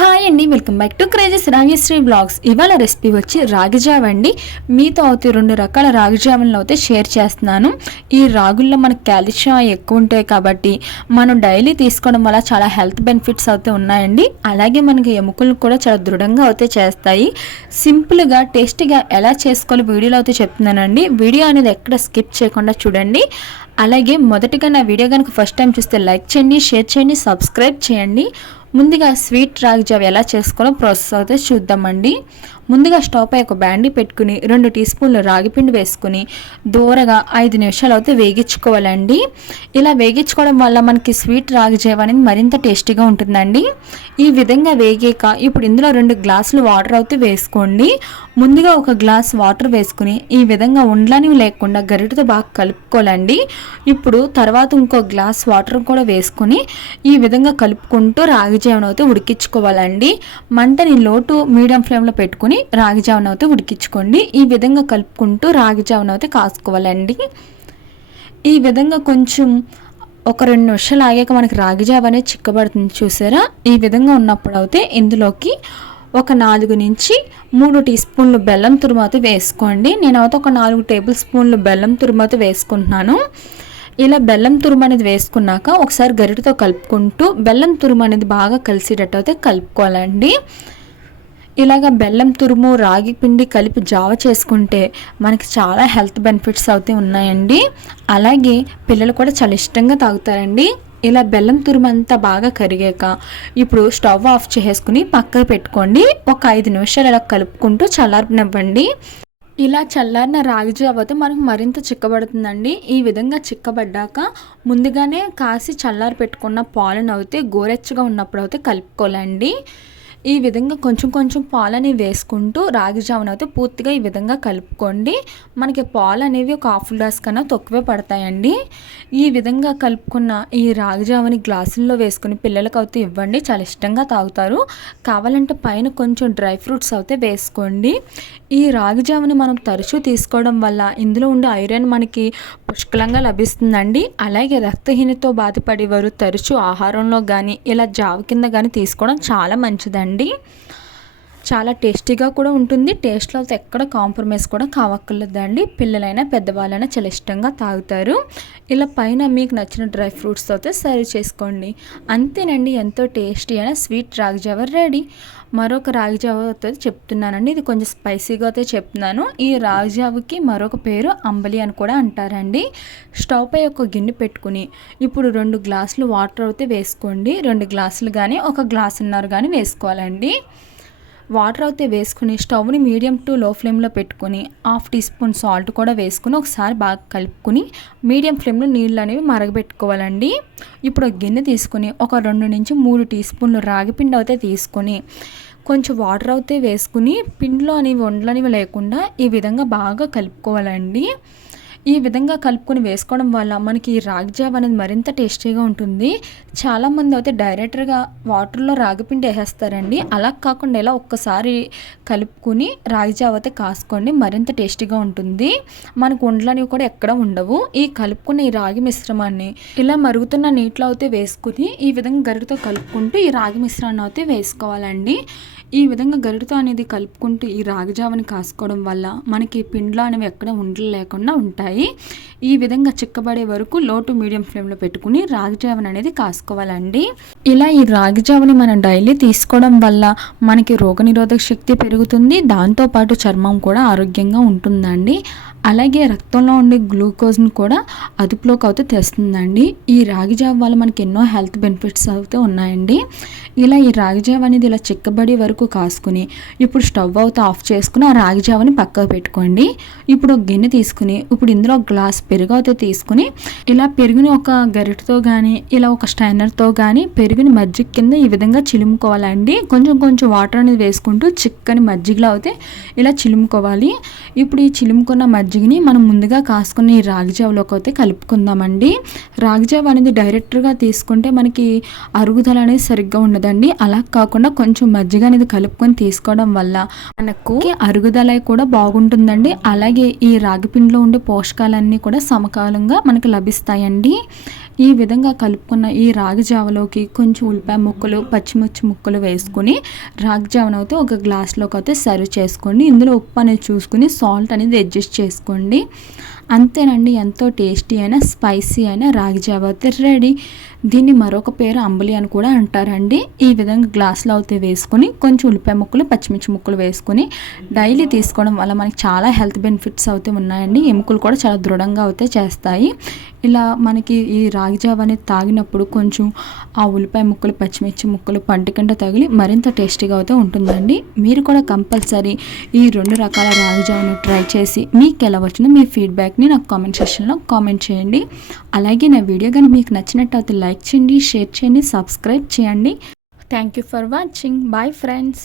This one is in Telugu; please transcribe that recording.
హాయ్ అండి వెల్కమ్ బ్యాక్ టు క్రేజెస్ రాగేశ్రీ బ్లాగ్స్ ఇవాళ రెసిపీ వచ్చి రాగి జావ అండి. మీతో అయితే రెండు రకాల రాగిజావలను అయితే షేర్ చేస్తున్నాను. ఈ రాగుల్లో మనకు క్యాల్షియం ఎక్కువ ఉంటాయి కాబట్టి మనం డైలీ తీసుకోవడం వల్ల చాలా హెల్త్ బెనిఫిట్స్ అయితే ఉన్నాయండి. అలాగే మనకి ఎముకలు కూడా చాలా దృఢంగా అయితే చేస్తాయి. సింపుల్గా టేస్టీగా ఎలా చేసుకోవాలో వీడియోలో అయితే చెప్తున్నానండి. వీడియో అనేది ఎక్కడ స్కిప్ చేయకుండా చూడండి. అలాగే మొదటిగా నా వీడియో కనుక ఫస్ట్ టైం చూస్తే లైక్ చేయండి షేర్ చేయండి సబ్స్క్రైబ్ చేయండి. ముందుగా స్వీట్ రాగి జావ ఎలా చేసుకోవాలో ప్రాసెస్ అయితే చూద్దామండి. ముందుగా స్టవ్ పై ఒక బ్యాండీ పెట్టుకుని రెండు టీ స్పూన్లు రాగిపిండి వేసుకుని దూరగా ఐదు నిమిషాలు అయితే వేగించుకోవాలండి. ఇలా వేగించుకోవడం వల్ల మనకి స్వీట్ రాగి జావ అనేది మరింత టేస్టీగా ఉంటుందండి. ఈ విధంగా వేగాక ఇప్పుడు ఇందులో రెండు గ్లాసులు వాటర్ అయితే వేసుకోండి. ముందుగా ఒక గ్లాస్ వాటర్ వేసుకుని ఈ విధంగా ఉండలనివి లేకుండా గరిటతో బాగా కలుపుకోవాలండి. ఇప్పుడు తర్వాత ఇంకో గ్లాస్ వాటర్ కూడా వేసుకుని ఈ విధంగా కలుపుకుంటూ రాగి జావను అయితే ఉడికించుకోవాలండి. మంటని లోటు మీడియం ఫ్లేమ్లో పెట్టుకుని రాగి జావను అయితే ఉడికించుకోండి. ఈ విధంగా కలుపుకుంటూ రాగి జావను అయితే కాసుకోవాలండి. ఈ విధంగా కొంచెం ఒక రెండు నిమిషాలు ఆగాక మనకి రాగి జావ అనేది చిక్కబడుతుంది చూసారా? ఈ విధంగా ఉన్నప్పుడు అయితే ఇందులోకి ఒక నాలుగు నుంచి మూడు టీ స్పూన్లు బెల్లం తురుమాత వేసుకోండి. నేనైతే ఒక నాలుగు టేబుల్ స్పూన్లు బెల్లం తురుమాత వేసుకుంటున్నాను. ఇలా బెల్లం తురుము అనేది వేసుకున్నాక ఒకసారి గరిటతో కలుపుకుంటూ బెల్లం తురుము అనేది బాగా కలిసేటట్టు అయితే కలుపుకోవాలండి. ఇలాగ బెల్లం తురుము రాగి పిండి కలిపి జావ చేసుకుంటే మనకి చాలా హెల్త్ బెనిఫిట్స్ అయితే ఉన్నాయండి. అలాగే పిల్లలు కూడా చాలా ఇష్టంగా తాగుతారండి. ఇలా బెల్లం తురుము అంతా బాగా కరిగాక ఇప్పుడు స్టవ్ ఆఫ్ చేసుకుని పక్కకు పెట్టుకోండి. ఒక ఐదు నిమిషాలు ఇలా కలుపుకుంటూ చల్లారనివ్వండి. ఇలా చల్లారిన రాగి జావతో మనకు మరింత చిక్కబడుతుందండి. ఈ విధంగా చిక్కబడ్డాక ముందుగానే కాసి చల్లారి పెట్టుకున్న పాలను అయితే గోరెచ్చగా ఉన్నప్పుడు అయితే కలుపుకోవాలండి. ఈ విధంగా కొంచెం కొంచెం పాలని వేసుకుంటూ రాగి జామున అయితే పూర్తిగా ఈ విధంగా కలుపుకోండి. మనకి పాలు అనేవి ఒక హాఫ్ గ్లాస్ కన్నా తక్కువే పడతాయండి. ఈ విధంగా కలుపుకున్న ఈ రాగి జాముని గ్లాసుల్లో వేసుకుని పిల్లలకు అయితే ఇవ్వండి. చాలా ఇష్టంగా తాగుతారు. కావాలంటే పైన కొంచెం డ్రై ఫ్రూట్స్ అయితే వేసుకోండి. ఈ రాగి జాముని మనం తరచూ తీసుకోవడం వల్ల ఇందులో ఉండే ఐరన్ మనకి పుష్కలంగా లభిస్తుందండి. అలాగే రక్తహీనతో బాధపడేవారు తరచూ ఆహారంలో కానీ ఇలా జావ కింద కానీ తీసుకోవడం చాలా మంచిదండి. చాలా టేస్టీగా కూడా ఉంటుంది. టేస్ట్లో అయితే ఎక్కడ కాంప్రమైజ్ కూడా కావక్కర్లేదండి. పిల్లలైనా పెద్దవాళ్ళైనా చాలా ఇష్టంగా తాగుతారు. ఇలా పైన మీకు నచ్చిన డ్రై ఫ్రూట్స్ అయితే సర్వ్ చేసుకోండి. అంతేనండి ఎంతో టేస్టీ అయిన స్వీట్ రాగి జావ రెడీ. మరొక రాగి జావ అయితే చెప్తున్నానండి. ఇది కొంచెం స్పైసీగా అయితే చెప్తున్నాను. ఈ రాగి జావకి మరొక పేరు అంబలి అని కూడా అంటారండి. స్టవ్ పై ఒక గిన్నె పెట్టుకుని ఇప్పుడు రెండు గ్లాసులు వాటర్ అయితే వేసుకోండి. రెండు గ్లాసులు కానీ ఒక గ్లాసున్నర కానీ వేసుకోవాలండి. వాటర్ అయితే వేసుకుని స్టవ్ని మీడియం టు లో ఫ్లేమ్లో పెట్టుకుని హాఫ్ టీ స్పూన్ సాల్ట్ కూడా వేసుకుని ఒకసారి బాగా కలుపుకుని మీడియం ఫ్లేమ్లో నీళ్ళు అనేవి మరగబెట్టుకోవాలండి. ఇప్పుడు ఒక గిన్నె తీసుకుని ఒక రెండు నుంచి మూడు టీ స్పూన్లు రాగిపిండి అయితే తీసుకొని కొంచెం వాటర్ అయితే వేసుకుని పిండిలో అనేవి వండలు అనేవి లేకుండా ఈ విధంగా బాగా కలుపుకోవాలండి. ఈ విధంగా కలుపుకొని వేసుకోవడం వల్ల మనకి ఈ రాగి జావ అనేది మరింత టేస్టీగా ఉంటుంది. చాలామంది అయితే డైరెక్ట్గా వాటర్లో రాగిపిండి వేసేస్తారండి. అలా కాకుండా ఇలా ఒక్కసారి కలుపుకుని రాగి జావ అయితే కాసుకోండి. మరింత టేస్టీగా ఉంటుంది. మనకు ఉండలనేవి కూడా ఎక్కడ ఉండవు. ఈ కలుపుకున్న ఈ రాగి మిశ్రమాన్ని ఇలా మరుగుతున్న నీటిలో అయితే వేసుకుని ఈ విధంగా గరిటతో కలుపుకుంటూ ఈ రాగి మిశ్రాన్ని అయితే వేసుకోవాలండి. ఈ విధంగా గరిటతో అనేది కలుపుకుంటూ ఈ రాగి జావని కాసుకోవడం వల్ల మనకి పిండ్లు అనేవి ఎక్కడ ఉండలు లేకుండా ఉంటాయి. ఈ విధంగా చిక్కబడే వరకు లో టు మీడియం ఫ్లేమ్లో పెట్టుకుని రాగి జావని అనేది కాసుకోవాలండి. ఇలా ఈ రాగి జావని మనం డైలీ తీసుకోవడం వల్ల మనకి రోగనిరోధక శక్తి పెరుగుతుంది. దాంతోపాటు చర్మం కూడా ఆరోగ్యంగా ఉంటుందండి. అలాగే రక్తంలో ఉండే గ్లూకోజ్ని కూడా అదుపులోకి అయితే తెస్తుందండి. ఈ రాగి జావ వల్ల మనకి ఎన్నో హెల్త్ బెనిఫిట్స్ అయితే ఉన్నాయండి. ఇలా ఈ రాగి జావ అనేది ఇలా చిక్కబడి వరకు కాసుకుని ఇప్పుడు స్టవ్ అయితే ఆఫ్ చేసుకుని ఆ రాగి జావని పక్కకు పెట్టుకోండి. ఇప్పుడు ఒక గిన్నె తీసుకుని ఇప్పుడు ఇందులో ఒక గ్లాస్ పెరుగు అయితే తీసుకుని ఇలా పెరుగుని ఒక గరిటతో కానీ ఇలా ఒక స్టైనర్తో కానీ పెరుగుని మజ్జిగ కింద ఈ విధంగా చిలుముకోవాలండి. కొంచెం కొంచెం వాటర్ అనేది వేసుకుంటూ చిక్కని మజ్జిగలో అయితే ఇలా చిలుముకోవాలి. ఇప్పుడు ఈ చిలుముకున్న మజ్జిగని మనం ముందుగా కాసుకుని రాగి జావలోకి అయితే కలుపుకుందామండి. రాగి జావ అనేది డైరెక్ట్గా తీసుకుంటే మనకి అరుగుదల అనేది సరిగ్గా ఉండదండి. అలా కాకుండా కొంచెం మజ్జిగ అనేది కలుపుకొని తీసుకోవడం వల్ల మనకు అరుగుదల కూడా బాగుంటుందండి. అలాగే ఈ రాగి పిండిలో ఉండే పోషకాలన్నీ కూడా సమకాలంగా మనకు లభిస్తాయండి. ఈ విధంగా కలుపుకున్న ఈ రాగి జావలోకి కొంచెం ఉల్లిపాయ ముక్కలు పచ్చిమిర్చి ముక్కలు వేసుకుని రాగి జావను అయితే ఒక గ్లాస్లోకి అయితే సర్వ్ చేసుకోండి. ఇందులో ఉప్పు అనేది చూసుకుని సాల్ట్ అనేది అడ్జస్ట్ చేసుకోండి. అంతేనండి ఎంతో టేస్టీ అయిన స్పైసీ అయిన రాగి జావ అయితే రెడీ. దీన్ని మరొక పేరు అంబలి అని కూడా అంటారండి. ఈ విధంగా గ్లాసులో అయితే వేసుకొని కొంచెం ఉల్లిపాయ ముక్కలు పచ్చిమిర్చి ముక్కలు వేసుకొని డైలీ తీసుకోవడం వల్ల మనకి చాలా హెల్త్ బెనిఫిట్స్ అయితే ఉన్నాయండి. ఎముకలు కూడా చాలా దృఢంగా అయితే చేస్తాయి. ఇలా మనకి ఈ రాగి జావ అనేది తాగినప్పుడు కొంచెం ఆ ఉల్లిపాయ ముక్కలు పచ్చిమిర్చి ముక్కలు పంటికంట తగిలి మరింత టేస్టీగా అయితే ఉంటుందండి. మీరు కూడా కంపల్సరీ ఈ రెండు రకాల రాగి జావను ట్రై చేసి మీకు ఎలా వచ్చిందో మీ ఫీడ్బ్యాక్ ఫీడ్బ్యాక్ని నాకు కామెంట్ సెక్షన్లో కామెంట్ చేయండి. అలాగే నా వీడియో కానీ మీకు నచ్చినట్టయితే లైక్ చేయండి షేర్ చేయండి సబ్స్క్రైబ్ చేయండి. Thank you for watching bye friends